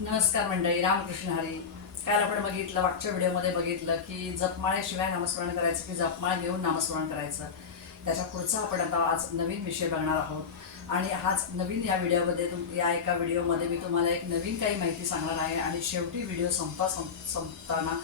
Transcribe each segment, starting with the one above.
नमस्कार मंडळी, रामकृष्ण हरी. काल आपण बघितलं, मागच्या व्हिडिओमध्ये बघितलं की जपमाळेशिवाय नामस्मरण करायचं की जपमाळ घेऊन नामस्मरण करायचं. त्याच्या पुढचा आपण आता आज नवीन विषय बघणार आहोत आणि हाच नवीन या व्हिडिओमध्ये या एका व्हिडिओमध्ये मी तुम्हाला एक नवीन काही माहिती सांगणार आहे. आणि शेवटी व्हिडिओ संपताना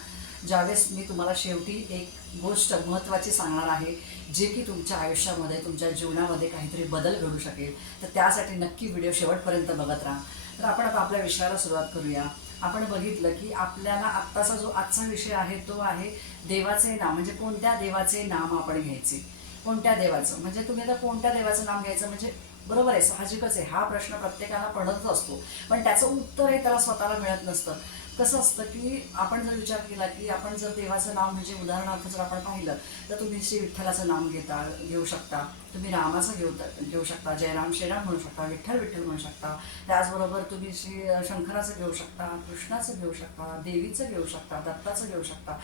ज्यावेळेस मी तुम्हाला शेवटी एक गोष्ट महत्त्वाची सांगणार आहे, जे की तुमच्या आयुष्यामध्ये, तुमच्या जीवनामध्ये काहीतरी बदल घडू शकेल. तर त्यासाठी नक्की व्हिडिओ शेवटपर्यंत बघत राहा. तर आपण आता आपल्या विषयाला सुरुवात करूया. आपण बघितलं की आपल्याला आत्ताचा जो आजचा विषय आहे तो आहे देवाचे नाम. म्हणजे कोणत्या देवाचे नाम आपण घ्यायचे, कोणत्या देवाचं. म्हणजे तुम्ही आता कोणत्या देवाचं नाम घ्यायचं, म्हणजे बरोबर आहे, साहजिकच आहे, हा प्रश्न प्रत्येकाला पडतच असतो. पण त्याचं उत्तर हे त्याला स्वतःला मिळत नसतं. कसं असतं की आपण जर विचार केला की आपण जर देवाचं नाव, म्हणजे उदाहरणार्थ जर आपण पाहिलं तर तुम्ही श्री विठ्ठलाचं नाम घेऊ शकता, तुम्ही रामाचं घेऊ शकता, जयराम श्रीराम म्हणू शकता, विठ्ठल विठ्ठल म्हणू शकता. त्याचबरोबर तुम्ही श्री शंकराचं घेऊ शकता, कृष्णाचं घेऊ शकता, देवीचं घेऊ शकता, दत्ताचं घेऊ शकता.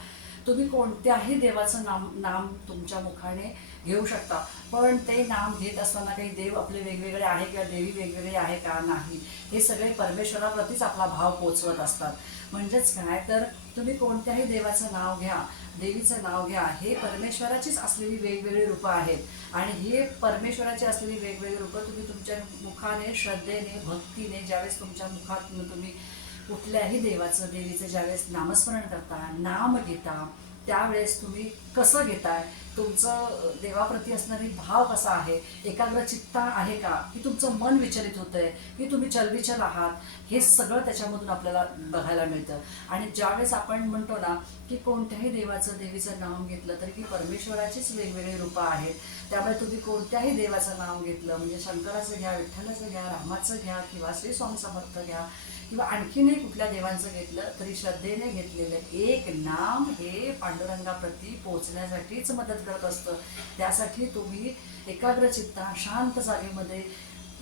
तुम्ही कोणत्याही देवाचं नाम तुमच्या मुखाने घेऊ शकता. पण ते नाम घेत असताना काही देव आपले वेगवेगळे आहे किंवा देवी वेगवेगळी आहे का, नाही. हे सगळे परमेश्वराप्रतीच आपला भाव पोचवत असतात. म्हणजेच काय, तर तुम्ही कोणत्याही देवाचं नाव घ्या, देवीचं नाव घ्या, हे परमेश्वराचीच असलेली वेगवेगळी रूपं आहेत. आणि हे परमेश्वराची असलेली वेगवेगळी रूपं तुम्ही तुमच्या मुखाने, श्रद्धेने, भक्तीने, ज्यावेळेस तुमच्या मुखातून तुम्ही कुठल्याही देवाचं, देवीचं ज्यावेळेस नामस्मरण करता, नाम घेता, त्यावेळेस तुम्ही कसं घेताय, तुमचं देवाप्रती असणारी भाव कसा आहे, एकाग्र चित्ता आहे का, की तुमचं मन विचलित होतंय, की तुम्ही चलबिचल आहात, हे सगळं त्याच्यामधून आपल्याला बघायला मिळतं. आणि ज्यावेळेस आपण म्हणतो ना की कोणत्याही देवाचं, देवीचं नाव घेतलं तरी की परमेश्वराचीच वेगवेगळी रूपं आहेत. त्यामुळे तुम्ही कोणत्याही देवाचं नाव घेतलं, म्हणजे शंकराचं घ्या, विठ्ठलाचं घ्या, रामाचं घ्या, किंवा श्री स्वामी समर्थ घ्या, किंवा आणखीनही कुठल्या देवांचं घेतलं तरी श्रद्धेने घेतलेलं एक नाम हे पांडुरंगाप्रती पोहोचण्यासाठीच मदत करत असतं. त्यासाठी तुम्ही एकाग्र चित्ता, शांत जागेमध्ये,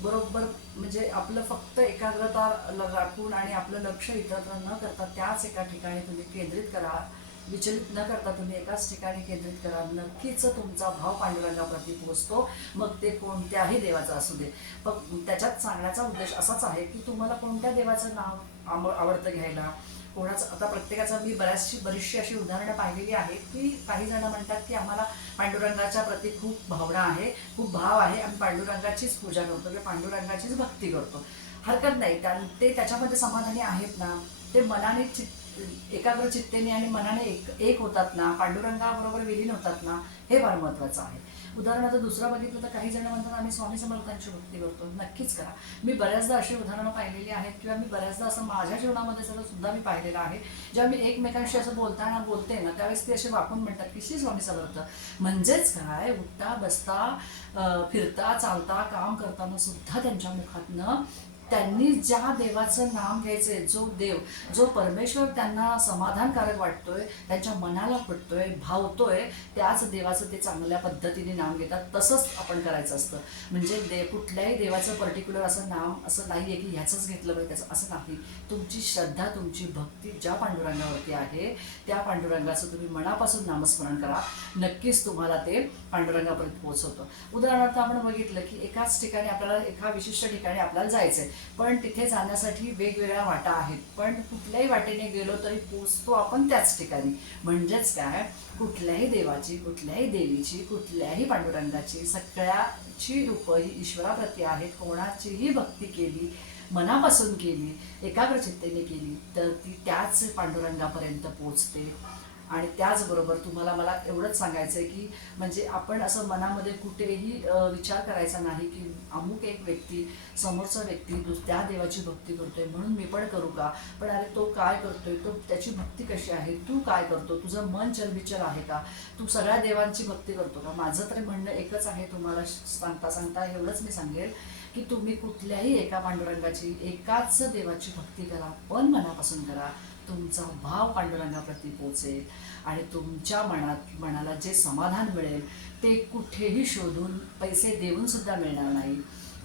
बरोबर, म्हणजे आपलं फक्त एकाग्रता राखून आणि आपलं लक्ष इतरत्र न करता त्याच एका ठिकाणी तुम्ही केंद्रित करा. विचलित न करता तुम्ही एकाच ठिकाणी केंद्रित करा. नक्कीच तुमचा भाव पांडुरंगाप्रती पोहोचतो, मग ते कोणत्याही देवाचं असू दे. पण त्याच्यात सांगण्याचा उद्देश असाच आहे की तुम्हाला कोणत्या देवाचं नाव आवडतं घ्यायला. कोणाचं, आता प्रत्येकाचं मी बरीचशी अशी उदाहरणं पाहिलेली आहेत की काही जण म्हणतात की आम्हाला पांडुरंगाच्या प्रती खूप भावना आहे, खूप भाव आहे, आम्ही पांडुरंगाचीच पूजा करतो किंवा पांडुरंगाचीच भक्ती करतो. हरकत नाही, ते त्याच्यामध्ये समाधानी आहेत ना, ते मनाने एकाग्र चित्तेने आणि मनाने एक होतात ना, पांडुरंगाबरोबर विलीन होतात ना, हे फार महत्त्वाचं आहे. उदाहरणार्थ दुसरं बघितलं तर काही जण म्हणतात आम्ही स्वामी समर्थांची भक्ती करतो. नक्कीच करा. मी बऱ्याचदा अशी उदाहरणं पाहिलेली आहेत किंवा मी बऱ्याचदा असं माझ्या जीवनामध्ये सुद्धा मी पाहिलेलं आहे. जेव्हा मी एकमेकांशी असं बोलते ना, त्यावेळेस ते असे वाकून म्हणतात की श्री स्वामी समर्थ. म्हणजेच काय, उठता बसता, फिरता चालता, काम करताना सुद्धा त्यांच्या मुखातनं त्यांनी ज्या देवाचं नाम घ्यायचे, जो देव, जो परमेश्वर त्यांना समाधानकारक वाटतोय, त्यांच्या मनाला पटतोय, भावतोय, त्याच देवाचं ते चांगल्या पद्धतीने नाम घेतात. तसंच आपण करायचं असतं. म्हणजे कुठल्याही देवाचं पर्टिक्युलर असं नाम असं नाही आहे की ह्याचंच घेतलं पाहिजे त्याचं, असं नाही. तुमची श्रद्धा, तुमची भक्ती ज्या पांडुरंगावरती आहे त्या पांडुरंगाचं तुम्ही मनापासून नामस्मरण करा. नक्कीच तुम्हाला ते पांडुरंगापर्यंत पोहोचवतं. उदाहरणार्थ आपण बघितलं की एकाच ठिकाणी आपल्याला, एका विशिष्ट ठिकाणी आपल्याला जायचं आहे, पण तिथे जाण्यासाठी वेगवेगळ्या वाटा आहेत, पण कुठल्याही वाटेने गेलो तरी पोचतो आपण त्याच ठिकाणी. म्हणजेच काय, कुठल्याही देवाची, कुठल्याही देवीची, कुठल्याही पांडुरंगाची, सगळ्याची रूपं ही ईश्वराप्रती आहेत. कोणाचीही भक्ती केली, मनापासून केली, एकाग्रचित्तेने केली, तर ती त्याच पांडुरंगापर्यंत पोचते. आणि त्याचबरोबर तुम्हाला मला एवढंच सांगायचं आहे की म्हणजे आपण असं मनामध्ये कुठेही विचार करायचा नाही की अमुक एक व्यक्ती, समोरचा व्यक्ती त्या देवाची भक्ती करतोय म्हणून मी पण करू का. पण अरे, तो काय करतोय, तो त्याची भक्ती कशी आहे, तू काय करतो, तुझं मन चलबिचल आहे का, तू सगळ्या देवांची भक्ती करतो का. माझं तरी म्हणणं एकच आहे, तुम्हाला सांगता एवढंच मी सांगेल की तुम्ही कुठल्याही एका पांडुरंगाची, एकाच देवाची भक्ती करा, पण मनापासून करा. तुमचा भाव पांडुरंगाप्रती पोचेल आणि तुमच्या मनाला जे समाधान मिळेल ते कुठेही शोधून, पैसे देऊन सुद्धा मिळणार नाही.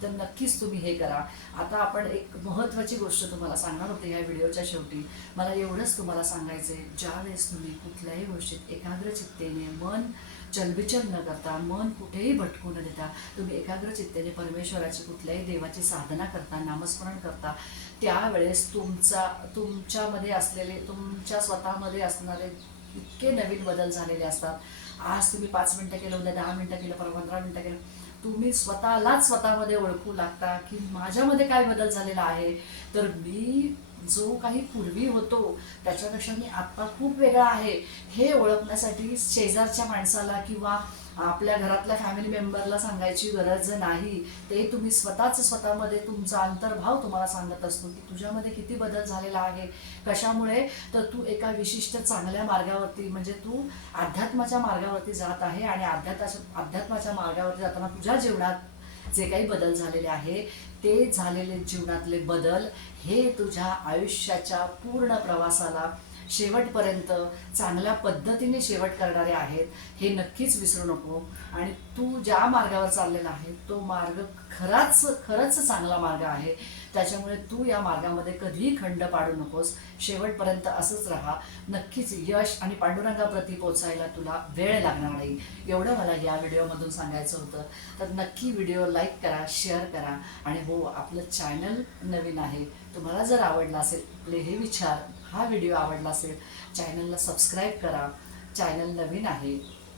तर नक्कीच तुम्ही हे करा. आता आपण एक महत्त्वाची गोष्ट तुम्हाला सांगणार होते ह्या व्हिडिओच्या शेवटी. मला एवढंच तुम्हाला सांगायचं आहे, ज्यावेळेस तुम्ही कुठल्याही गोष्टीत एकाग्रचित्तेने, मन चलबिचल न करता, मन कुठेही भटकू न देता तुम्ही एकाग्रचित्तेने परमेश्वराची, कुठल्याही देवाची साधना करता, नामस्मरण करता, त्यावेळेस तुमच्यामध्ये असलेले, तुमच्या स्वतःमध्ये असणारे इतके नवीन बदल झालेले असतात. आज तुम्ही 5 मिनटं केलं, उद्या 10 मिनटं केलं, परवा 15 मिनटं केलं, तुम्ही स्वतःलाच स्वतःमध्ये ओळखू लागता की माझ्यामध्ये काय बदल झालेला आहे. तर मी जो काही पूर्वी होतो त्याच्यापेक्षा मी आत्ता खूप वेगळा आहे हे ओळखण्यासाठी शेजारच्या माणसाला किंवा आपल्या घरातल्या फॅमिली मेंबरला सांगायची गरज नाही. ते तुम्ही स्वतःच स्वतःमध्ये तुमचा अंतर्भाव तुम्हाला सांगत असतो की तुझ्यामध्ये किती बदल झालेला आहे. कशामुळे? तर तू एका विशिष्ट चांगल्या मार्गावरती, म्हणजे तू अध्यात्माच्या मार्गावरती जात आहे आणि अध्यात्माच्या मार्गावरती जाताना तुझ्या जीवनात जे काही बदल झालेले आहे ते झालेले जीवनातले बदल हे तुझ्या आयुष्याच्या पूर्ण प्रवासाला शेवटपर्यंत चांगल्या पद्धतीने शेवट करणारे आहेत. हे नक्कीच विसरू नको. आणि तू ज्या मार्गावर चाललेला आहे तो मार्ग खरंच चांगला मार्ग आहे. त्याच्यामुळे तू या मार्गामध्ये कधीही खंड पाडू नकोस. शेवटपर्यंत असंच राहा. नक्कीच यश आणि पांडुरंगाप्रती पोचायला तुला वेळ लागणार नाही, एवढं मला या व्हिडिओमधून सांगायचं होतं. तर नक्की व्हिडिओ लाईक करा, शेअर करा. आणि हो, आपलं चॅनल नवीन आहे, तुम्हाला जर आवडला असेल, आपले हे विचार, हा व्हिडिओ आवडला असेल, चॅनलला सबस्क्राईब करा. चॅनल नवीन आहे.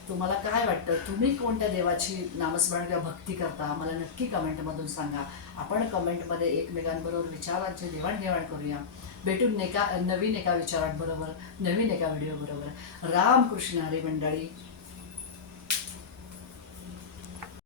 तुम्हाला काय वाटतं, तुम्ही कोणत्या देवाची नामस्मरण किंवा भक्ती करता, मला नक्की कमेंटमधून सांगा. आपण कमेंटमध्ये एकमेकांबरोबर विचारांची देवाणघेवाण करूया. भेटून नवीन एका विचारांबरोबर, नवीन एका व्हिडिओबरोबर. रामकृष्ण हरी मंडळी.